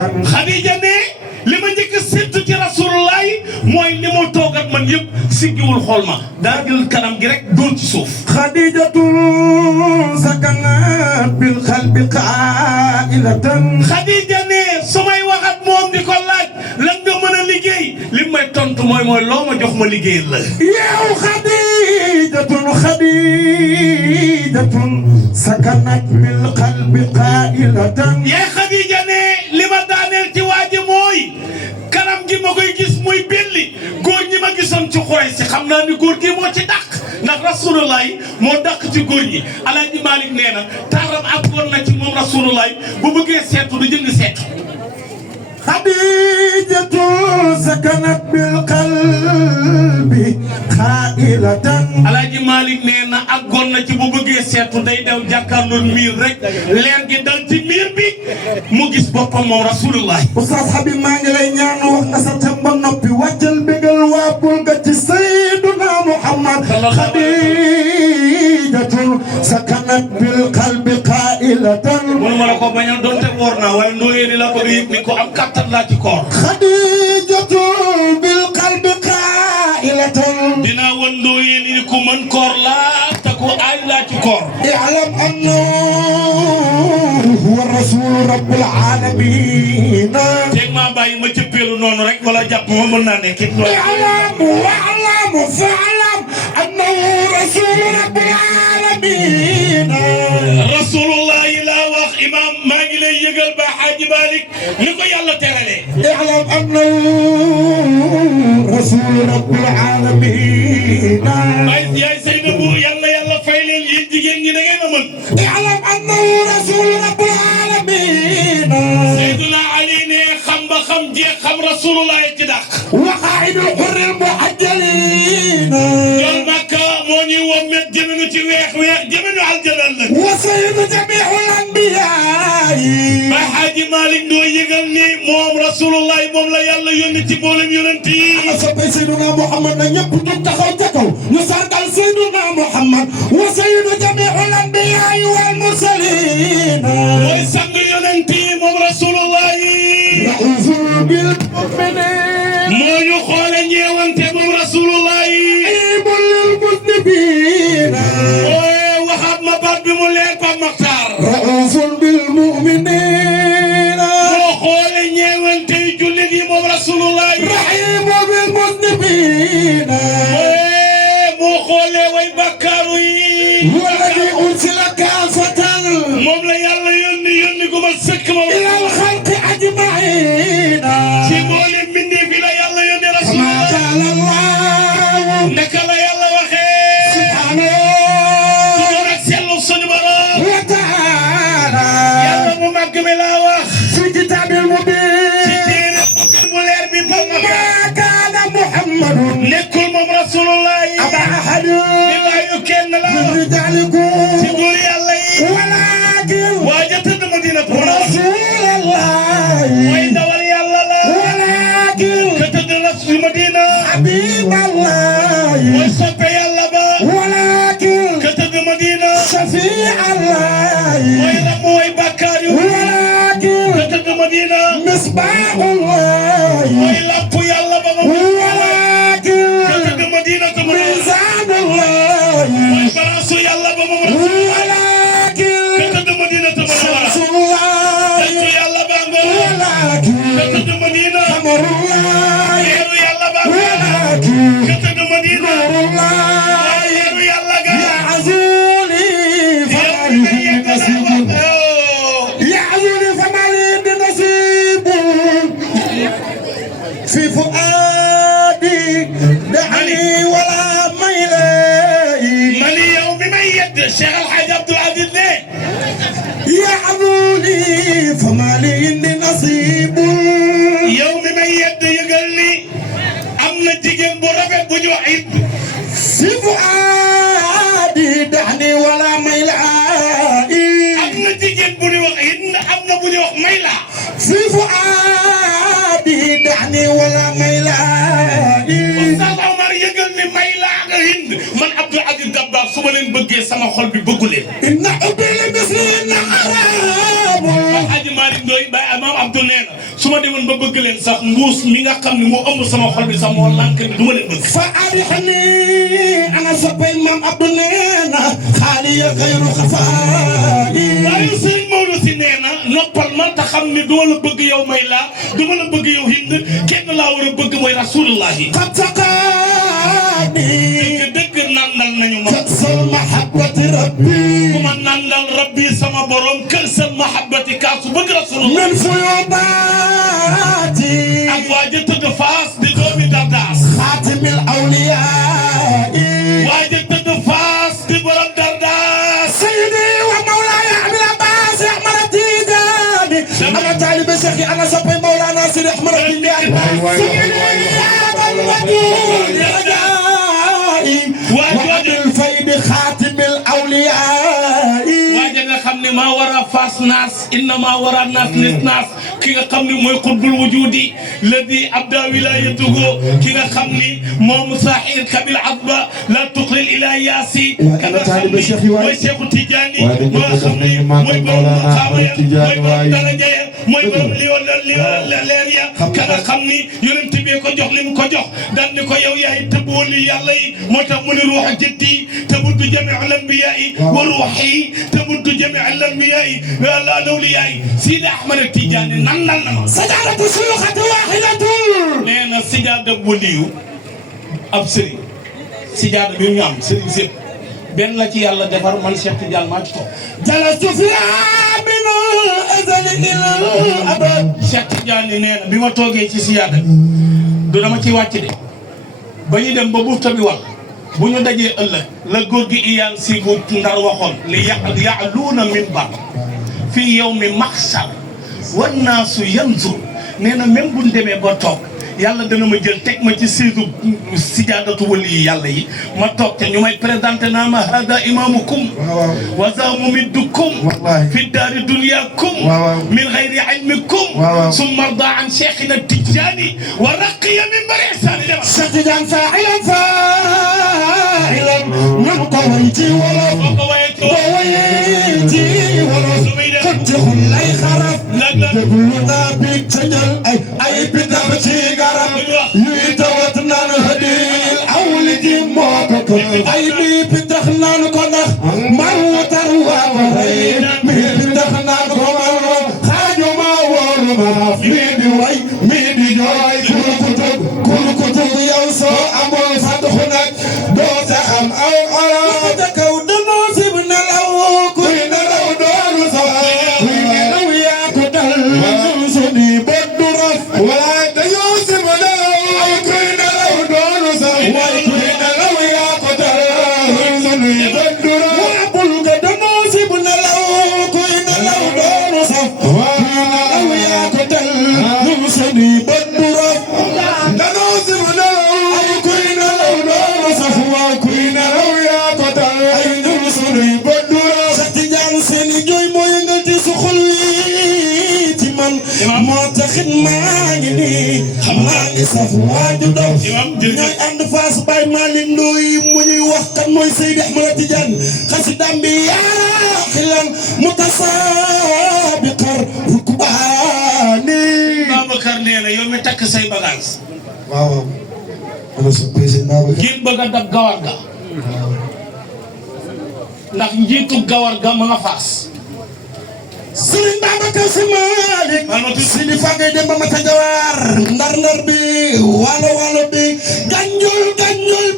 Khadija ne li ma njëkk a séntu ci rasulullah mooy ni mu toog ak man yëpp siggiwul xool ma daa jël kanam gi rek doon ci suuf. Khadijatun sakanat bil qalbi qailatan. Khadija ne su may wax ak moom di ko laaj lan nga mën a liggéey li may tontu mooy loo ma jox ma liggéeyal la. yow Khadijatun sakanat bil qalbi qailatan. yee Khadija ne li ma daaneel ci waa ji mooy kanam gi ma koy gis muy belli góor ñi ma gisoon ci Quraysh si xam naa ni góor gi moo ci dàq ndax rasulullah moo dàq ci góor ñi Alaaji Malik nee na taaram ak woon na ci moom rasulullah bu bëggee seetu du jënd seetu. Khadijatu sakanat bil qalbi qailatan. Alaaji Malik nee na àggoon na ci bu bëggee seetu day dew jàkkaarloo miir rek leer gi dal ci miir bi mu gis boppam moom rasulullah. Oustaz Habib maa ngi lay ñaan wax nga sa tam ba noppi wàccal bégal waa bul nga ci Sayyiduna Muhammad. Khadijatu sakanat bil qalbi qailatan. mënuma la ko bañal doonte woor naa waaye ndooyee ni la bëgg yëg ni ko am kattan laa ci koor. Khadijatu bil qalbi qailatan. dinaa wan ndooyee ni ku mën koor laa te ku aay laa ci koor. i'lam annahu huwa rasul rabbul alamin. teg maa bàyyi ma cëppeelu noonu rek wala jàpp ma mën naa nekk it. i'lam wa'lam fa'lam annahu rasul rabbul alamin. rasulullah yi laa wax imam maa ngi lay yëgal ba Haaji Malik ni ko yàlla teralee. i'lam annahu rasul rabbul alamin. ay yaay Seynabu yàlla fay leen yéen jigéen ñi da ngeen a mën. i'lam annahu rasul rabbul alamin. Seydina Ali ne xam ba xam jeex xam rasulullah ci dàq. wa qaa'idul hurril muhajjalin. jol Makka moo ñuy wommet jëminu ci weex jëminu aljana la. wa sayyidu jami'ul anbiyaa. ba Haaji Malik doo yëgal ni moom rasulullah moom la yàlla yónni ci mboolem yonent yi. ana soppay Seydina Muhammad na ñëpp du taxaw ca kaw ñu sargal Seydina Muhammad wa sayyidu jami'ul anbiyaa wal mursaliin. mooy sang yonent yi moom rasulullah yi. ra'uufun bil mu'miniin. moo ñu xoole ñeewante moom rasulullah yi. rahiimun lil muznibiin. waxaat ma baat bi mu leer Pape Makhtar. ra'uufun bil mu'miniin. moo xoole ñeewante yi jullit yi moom rasulullah yi. rahiimun bil muznibiin. moo xoole way bakkaaru yi. walladii ursila kaafatan. moom la yàlla yónni gu ma sëkk moom. ilal xalqi ajma'iin. ci mboolem mbindeef yi la yàlla yónni kamaa rasulullah. qaala Allaahu. naka la yàlla waxee. subhaanahu tudd ak sellu suñu borom. wa ta'aala. yàlla mu màgg mi laa wax. fi kitaabil ci mubiin. téere mu leer bi Pape Makhtar. maa kaana Muhammadun nekkul moom rasulullah yi. abaa ahadin di bàyyi kenn la. min rijaalikum. ci góor yàlla yi. walaakin waaja tëdd Madina pour la. rasuulallahi. mooy ndawal yàlla la. walaakin ka tëdd la su Madina. habiiballahi. mooy soppe yàlla ba. walaakin ka tëdd Madina. shafii'allahi. mooy la mooy bàkkaar yu. walaakin ka tëdd Madina. misbaahullahi. mooy lapp yàlla ba ma. ka walaakin tëdd Madina te mu ne. mizaanullahi. mooy balaasu yàlla ba ma. walaakin ka tëdd Madina te mu ne. shamsullahi. tëdd yàlla ba nga. ka walaakin tëdd Madina. qamarullahi. yeeru yàlla ba nga. walaakin ka tëdd Madina. nuurullahi. yeeru yàlla ga. ya'zuni famali nasibun. ya'zuni famali nasibun. fi fu'aadi da'ani wala maylay. mani yow mi may yedd Cheikh El Hadj Abdoul Aziz ne. ya'zuni famali nasibun. yow mi may yedd yëgal ni am na jigéen bu rafet bu ñu wax it. fi fu'aadi da'ani wala maylay. am na jigéen bu ñu wax it am na bu ñu wax Mayla. fi fu'aadi da'ani wala maylay. Oustaz Omar yëgal ni Mayla ak Hind man Abdoul Aziz Dabakh su ma leen bëggee sama xol bi bëggu leen. inna ubbil misli na arabu. Hadji Malick doy Baye Maam Abdou nee na su ma demoon ba bëgg leen sax mbuus mi nga xam ne moo ëmb sama xol bi sax moo lànk ni du ma leen bëgg. fa arihani ana soppay Maam Abdou nee na xaaliya xayru xafaani. waaye Sëriñ Maodo si nee na noppal ma te xam ni duma la bëgg yow may laa duma la bëgg yow Hind kenn laa war a bëgg mooy rasulullahi. qad saqaani. dëgg nandal nañu ma. kasal mahabbati rabbi. ku ma nandal rabbi sama borom kasal mahabbati kaasu bëgg rasulullah. min fuyudaati. ak waa ja tëdd Faas di doomi Dardaas. xaatimil awliyaa. waa ja tëdd Faas di borom Dardaas. sayyidi wa mawlaaya Abil Abbaas Ahmad Tijaani. ana taalibe Cheikh yi ana soppay Mawlana Sidi Ahmad Tijaani. وعدل فيد خاتم الأولياء واجا خمني ما ورا فاس ناس إنما ورا الناس للناس كي خمني موي قطب الوجود الذي أبدى ولايته كي خمني مو مساحير كبير عظبة لا تقلل إلى ياسي كذا خمني موي شيخ تيجاني موي خمني موي بروم مقامير موي بروم درجة موي بروم ليريا كذا خمني يرنتبي كو جوخ لي كو جوخ دان نكو يو ياي تبولي يالله موتا من روح جدي تمد جميع الانبياء وروحي تمد جميع الانبياء والاولياء سيد احمد التيجاني نانال سجادة شيوخة واحدة نينا سجادة وليو اب سري سجادة بي ñu am سري سيب ben la ci yalla defar man Cheikh Tidiane ma ci tok جلست فيها من الازل الى الابد Cheikh Tidiane neena bima toge ci siyada du dama ci wacc de bañu dem ba bufta bi wal bu ñu dajee ëllëg la góor gi iyaan si bu ndar waxoon li ya'luuna minbar fii yawmi mahshar wan naasu yanzur nee na même bu ñu demee ba toog yàlla dana ma jël teg ma ci siisu sijaadatu wali yi yàlla yi ma toog te ñu may présenté naa ma hada imamukum wa za mumiddukum fi daari dunyakum min ghayri ilmikum summa arda an cheikhina Tijaani wa raqiya min bari ihsaani dema Cheikh Tidiane fa'ilan fa'ilan nan ko wayti wolof ko wayti wolof xëccëxul lay xaraf déglu naa bi tëjal ay bidam ci garab yuy tawat naan hadil awli ji moo ko ay bi tax naan ko ndax man wutar waa rey mi bi tax naan ko man xaaju ma wóoru ma mii di way mii di jooy kuru kutub yow soo amoon fadxu nag doo te xam aw olof te kaw danoo sib nelaw kuy nelaw doonu sa kuy nelaw yaa ko dal su di bët du raf wala dañoo sib nelaw kuy nelaw doonu sa way kuy nelaw yaa ko dal su di bët du raf waabul nga danoo sib nelaw kuy nelaw doonu sa kuy nelaw yaa ko dal su di bët du raf danoo sib nelaw kuy nelaw doonu sa kuy nelaw yaa ko dal su di bët du raf Cheikh Tidiane seen jooy moo yëngal ci su xol wi ci man moo taxit maa ngi nii xam naa ngi saf waaju dof ñooy ànd Fass Baye Malick Ndoye mu ñuy wax kan mooy Seydi Ahmad Tidiane xasidam bi yaa xilan mutasaabiqar rukbaani Babacar nee na yow mi takk say bagage waaw ana sa président Babacar ngir bëgg a dab gawar ga ndax njiitu gawar ga ma nga Fass Serigne Babacar Sy Malick si di fagay dem ba mata jawar ndar bi walo bi ganjul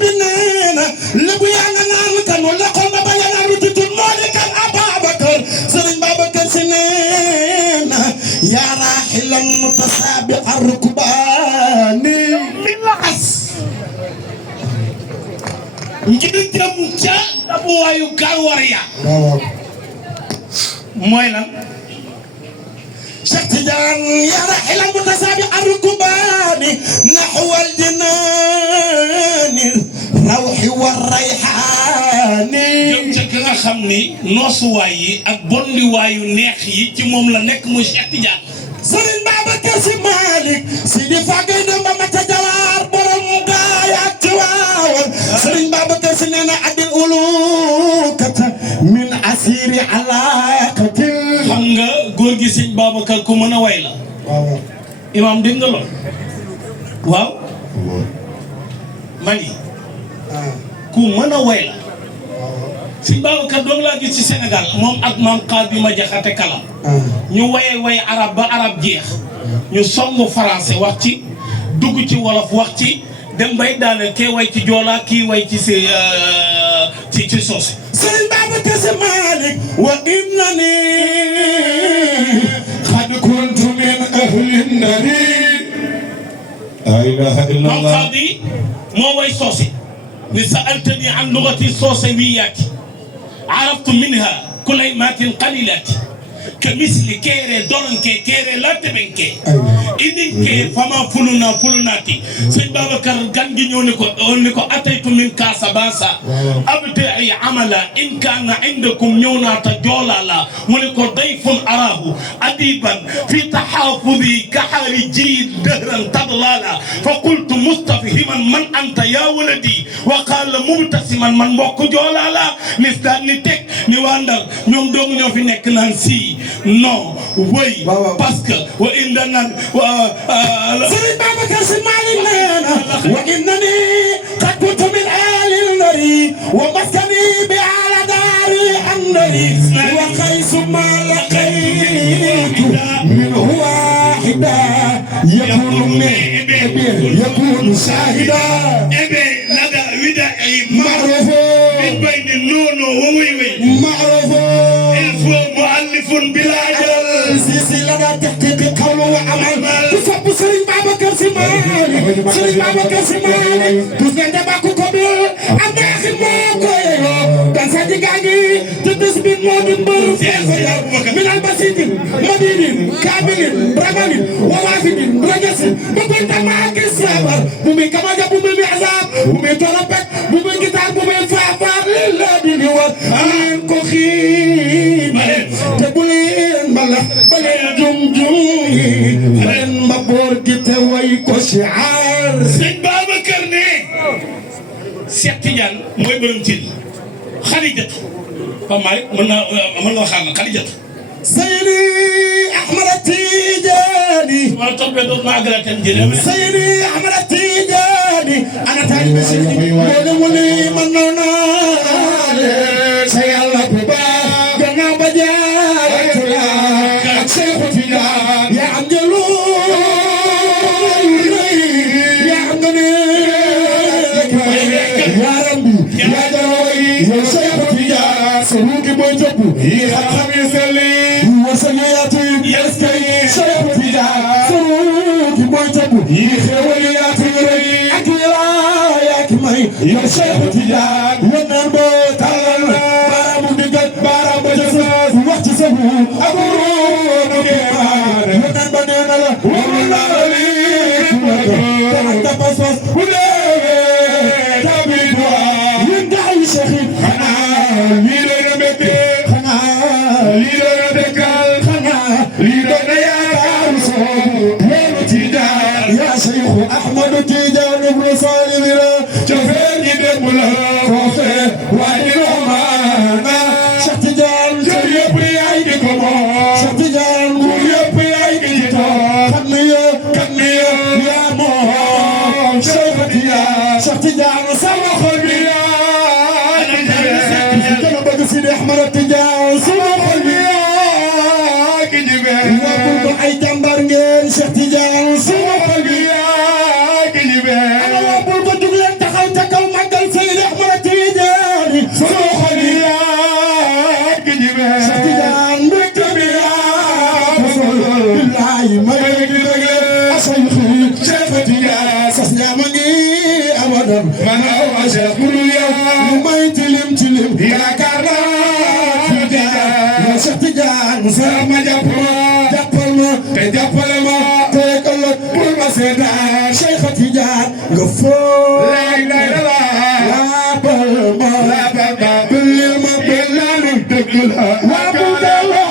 bi neena lebu yaa nga naan kan wala xol ba bañ a naan lu tudd moo di kan Ababacar Serigne Babacar Sy neena yaa raaxilan mutasaabiqa rukbaani mi laxas ngir jëm ca dabuwaayu gawar ya mooy lan Cheikh Tidiane yaa raaxilan mutasaabiqa rukbaani naxwal jinaani rawxi war rayxaani jëm ca ki nga xam ni noosuwaay yi ak bondiwaayu neex yi ci moom la nekk muy Cheikh Tidiane Serigne Babacar Sy Malick si di fagay dem ba mata jawaar borom gaay ak ci waawal Serigne Babacar Sy nee na adil ulukata min asiri alaqatil xam nga góor gi sëñ Babacar Babacar ku mën a way la waaw imam dégg nga lool waaw mani ku mën a way la sëñ Babacar doom laa gis ci Sénégal moom ak maam xaar bi ma jaxate kala ñu waye arab ba arab jeex ñu songu français wax ci dugg ci wolof wax ci dem bay daaneel kee way ci joolaa kii way ci ci soose sëñ Babacar Si Malick wa innani qad kuntu min ahli nari la ilaha illa maam allah xaar bi moo way soose ni sa'altani an lugati soose wiyaati araftu minha kulaymatin qalilati كمثل كيري دولنكي كيري لا تبنكي إنكي فما فلناتي سيد بابكر غانغي نيونيكو أتيت من كاساباسا أبدعي عملا إن كان عندكم نيوناتا جولالا مونيكو ضيف أراه أديبا في تحافظي كحرجي دهرا تضلالا فقلت مستفهما من أنت يا ولدي وقال مبتسما من موكو جولالا نفتان نتك نواندر نيوم دوم نيو في نك نانسي non oui parce que wa indana Serigne Babacar Sy Malick neena wa innani qad kuntu min ahli nari wa maskani bi ala dari annari wa khaysu ma laqaytu min wahida yakunu shahida ebe lada wida'i ma'ruf min bayni nono wa wiwi ma'ruf مؤلف بلا أجل سيسي لنا تحقيق قول وعمل تصب سرين بابكر Sy Malick سرين بابكر Sy Malick تزند باكو كبير أداخل موكو دانسا جيغاني تتسبين موجن بر من البسيط مدين كامل رمال ووافد رجس بكل تماك السابر بومي كماجا بومي بعذاب بومي تربك بومي جتار بومي فافار لله ديني وآن كوخين تبولين ملا بلين جمجوي بلين مبور جتوي كوشعار سيد بابكر ne Cheikh Tidiane mooy borom til Xadijatu Pape Malick mën na waxaan na Xadijatu Seydi Ahmad Tidiane wala toppee doot maa gën a ten jëlee Seydi Ahmad Tidiane ana taalibe Cheikh Tidiane mu ni man noona sa Yàlla bu baax gannaaw ba jaaratulla ak Cheikh Tidiane yaa am jëlu yaa am ngane yaa rabbi yaa jaroy yow Cheikh Tidiane sa ruugi mooy topp yi xam-xam yi selli wasaliyaati yaskay Cheikh Tidiane sa ruugi mooy topp yi xewaliyaati ak wilayaati may yow Cheikh Tidiane wannan ba talal baaraamu diggat baaraam ba jëf wax ci sa bu aburu no kemaan wannan ba nee na la wallahi ta pasos bu dee tabidwa yin daay Cheikh xanaa lii doy na mbégte xanaa lii doy na dëkkal xanaa lii doy na yaakaaru soo yoonu Tidiane yaa Cheikh Ahmadu Tidiane ibnu Salimina cofeel gi démb la foofee waaye loo maana Cheikh Tidiane jër yëpp yaay di ko moom Cheikh Tidiane nguur yëpp yaay di ci toog xam ni yaa moom Cheikh Tidiane sama xol bi yaa gën a bëgg Sidi Ahmad Tidiane sama xol bi yaa ki jibee waxul ko ay jàmbar ngeen Cheikh Tidiane sama xol bi yaa ki jibee ana waxul ko jug leen taxaw ca kaw màggal Sidi Ahmad Tidiane sama xol bi yaa ki jibee Cheikh Tidiane mbégte bi yaa fasol billahi may di bëgg asayxi Cheikh Tidiane sas ñaama ngi abadan man awa Cheikh bu dul yow lu may tilim yaakaar naa Tidiane Cheikh Tidiane sara ma jàppal ma te jàppale ma te ëllëg bul ma seetaan Cheikh Tidiane nga foo lay laabal ma billil ma billalu dëgg la